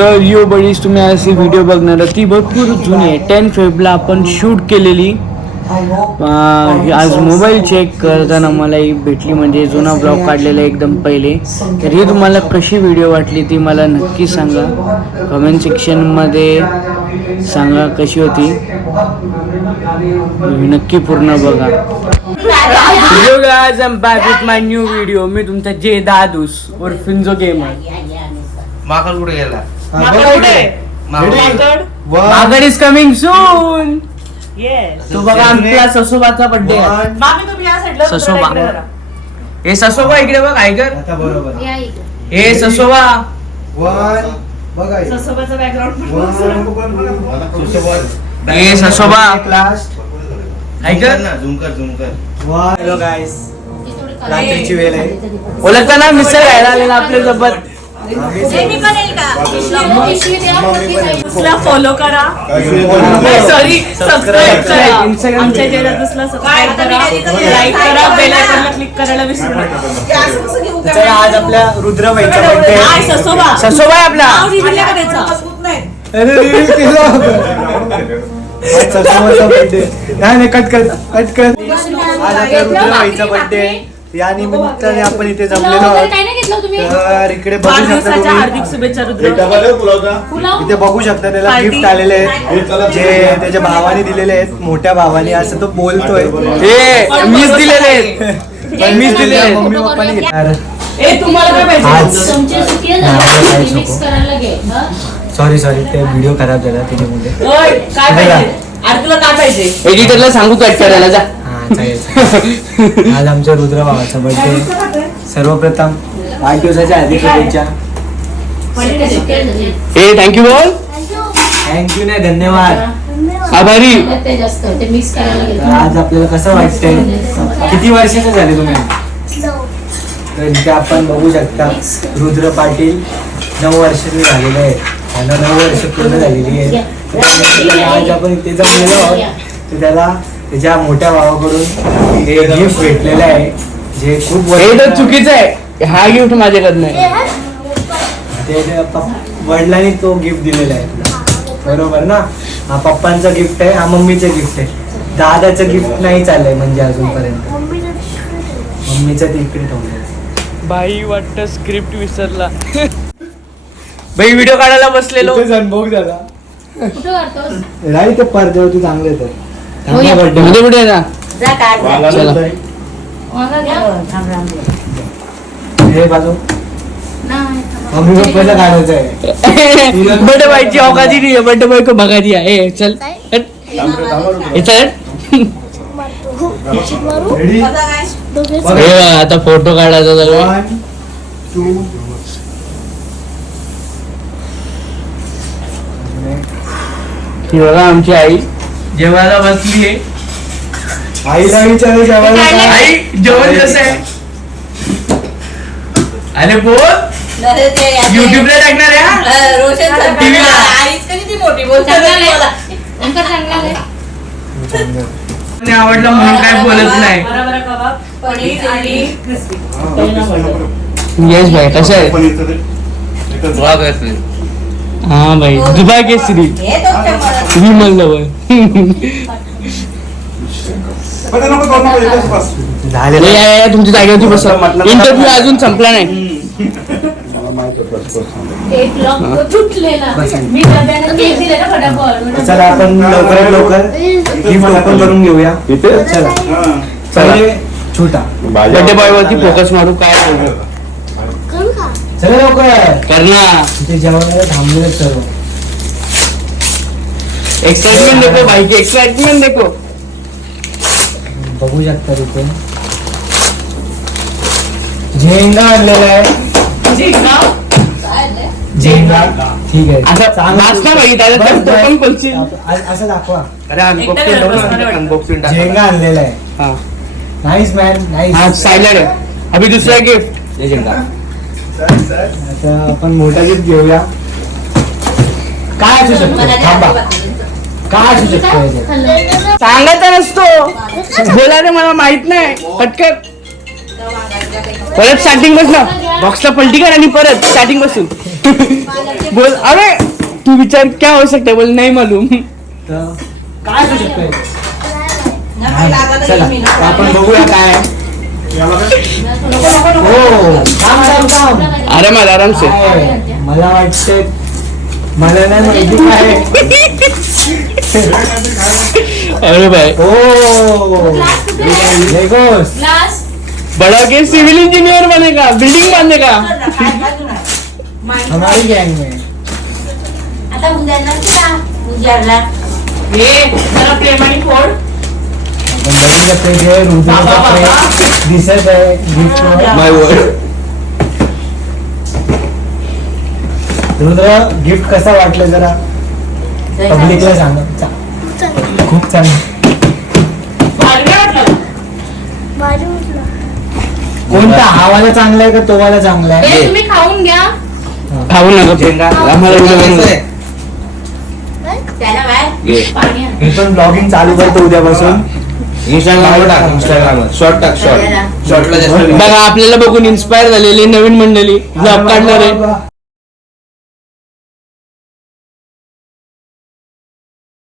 तर यो बडीज तुम्ही अशी व्हिडिओ बघणार ती भरपूर जुनी आहे. 10 फेब्रुवारीला आपण शूट केलेली. आज मोबाईल चेक करताना मला ही भेटली, म्हणजे जुना ब्लॉग काढलेला एकदम पहिले. तर ही तुम्हाला कशी व्हिडिओ वाटली ती मला नक्की सांगा, कमेंट सेक्शनमध्ये सांगा कशी होती. नक्की पूर्ण बघा. Hello guys, I'm back with my new video. मी तुमचा जे दादूस और फिंजो गेमर. माकड कुठे गेला? माकड इज कमिंग सून. तो बघा आमच्या ससोबाचा बर्थडे आहे. ससोबा हे ससोबा इकडे बघ. ऐकर हे ससोबा. ससोबाचा बॅकग्राऊंड हे ससोबा ऐकर ना. झुमकर हॅलो गाईस, रात्रीची वेळ आहे. ओळखता ना मिसळ घ्यायला आलेला आपल्या सोबत. फॉलो करा, सॉरी सबस्क्राईब करा. आमच्या चॅनलला सबस्क्राईब करा, लाईक करा, बेल आयकॉनला क्लिक करायला विसरू नका. चला, आज आपल्या रुद्रबाईचा बर्थडे आहे. ससोबा ससोबा आहे आपला. अरे रिव्हील केलं. ससोबाचा बर्थडे नाही, कट कर. आज आपल्या रुद्रबाईचा बर्थडे आहे. या निमित्ताने आपण इथे जमलेलो आहोत. तर इकडे बघू शकता तुम्ही, हार्दिक शुभेच्छा रुद्र. इथे बघू शकता त्याला गिफ्ट आलेले आहेत, जे त्याच्या भावाने दिलेले आहेत, मोठ्या भावाने. असं तो बोलतोय, मीच दिलेले आहेत. मीच दिलेले आहेत. मम्मी पप्पाने घेतलं. तुम्हाला काय पाहिजे? सॉरी ते व्हिडिओ खराब झाला त्याच्यामुळे. काय पाहिजे? तुला काय पाहिजे? एडिटरला सांगू कट करायला जा. चालेल. आज आमच्या रुद्र भावाचा बर्थडे. सर्वप्रथम वाढदिवसाच्या हार्दिक शुभेच्छा. ए थँक्यू बोल. थँक्यू नाही, धन्यवाद, आभारी. आज आपल्याला कसं वाटतंय? किती वर्षाचे झाले तुम्ही? तर इथे आपण बघू शकता रुद्र पाटील 9 वर्षाचे झालेले आहेत. त्यांना 9 वर्ष पूर्ण झालेली आहे. आज आपण इथे जमलेलो आहोत. तर त्याला त्याच्या मोठ्या भावाकडून हे गिफ्ट भेटलेलं आहे, जे खूप चुकीचं आहे. हा गिफ्ट माझ्याकडनं आहे. वडिलांनी तो गिफ्ट दिलेला आहे तुला, बरोबर ना? हा पप्पांचा गिफ्ट आहे, हा मम्मीचं गिफ्ट आहे. दादाचं गिफ्ट नाही चाललंय म्हणजे अजूनपर्यंत. मम्मीचं ते इकडे ठेवलं. बाई वाटतं स्क्रिप्ट विसरला. बाई व्हिडिओ काढायला बसलेलो. अनुभव झाला. नाही ते पडद्यावरती चांगले तर मध्ये कुठे ना. हे बाजू मम्मी पप्पाला काढायचं आहे. बड्डे बाईची औकाती नाही आहे. बड्डे बाई को बघायची आहे. चल चल. आता फोटो काढायचा सगळं. 1 2 ही बघा आमची आई जेवायला बसली आहे. आईला विचारू जेवायला. आई जेवण कसं आहे? अरे बोल. युट्यूबला टाकणार आहे. टीव्हीला आवडलं म्हणून काय बोलत नाही. येस भाई कसं आहे? हा भाई दुबई केसरी विमल नवर तुमच्या जागेवरती बसा. इंटरव्ह्यू अजून संपला नाही. चला आपण लवकरात लवकर गिफ्ट ओपन करून घेऊया. चला पहिले छोटा बर्थडे बॉय वरती फोकस मारू. काय चला लवकर कर ना. ते जेवणाला थांबले सर्व. एक्साइटमेंट देखो भाई की एक्साइटमेंट देखो. बघू शकता तिथे झेंगा आणलेला आहे. झेंगा ठीक आहे. असं भाई असं दाखवा. अरे अनबॉक्सिंग झेंगा आणलेला आहे. हा नाईस मॅन नाईस. सायलेंट आहे. अभि दुसरा गिफ्ट झेंगा. आता आपण मोठा गिफ्ट घेऊया. काय असू शकतो? थांबा, काय असू शकतो? सांगायचा नसतो. बोलायला मला माहित नाही. पटकन परत स्टार्टिंग बस ना. बॉक्सला पलटी कर आणि परत स्टार्टिंग पासून बोल. अरे तू विचार क्या हो सकता है बोल नाही मालूम. तर काय असू शकतंय? चला आपण बघूया काय आहे. हो काम. आराम से. काय? मला वाटते मला नाही माहिती काय आहे. अरे भाई ओ लेगोस. बड़ा के सिविल इंजीनियर बनेगा, बिल्डिंग बनेगा. हमारी गैंग में आता उद्याला ये जरा प्रेमाने फोड. आपण बघू शकतो जे रुद्राचा प्रेम दिसत आहे गिफ्ट. माय वर्ड. रुद्र गिफ्ट कसा वाटलं जरा पब्लिकला सांगा. खूप चांगलं. भारी वाटलं. कोणता हा वाला चांगला आहे का तो वाला चांगला आहे? हे तुम्ही खाऊन घ्या. खाऊ नका आम्हाला उद्या बनवू. त्याला बाय पाणी आण. मी पण ब्लॉगिंग चालू करतो उद्यापासून. इंस्टाग्रामवर टाक. इंस्टाग्रामवर शॉर्ट टाक. शॉर्टला जास्त बघा आपल्याला बघून इन्स्पायर झालेली नवीन मंडळी ब्लॉग काढणार आहे.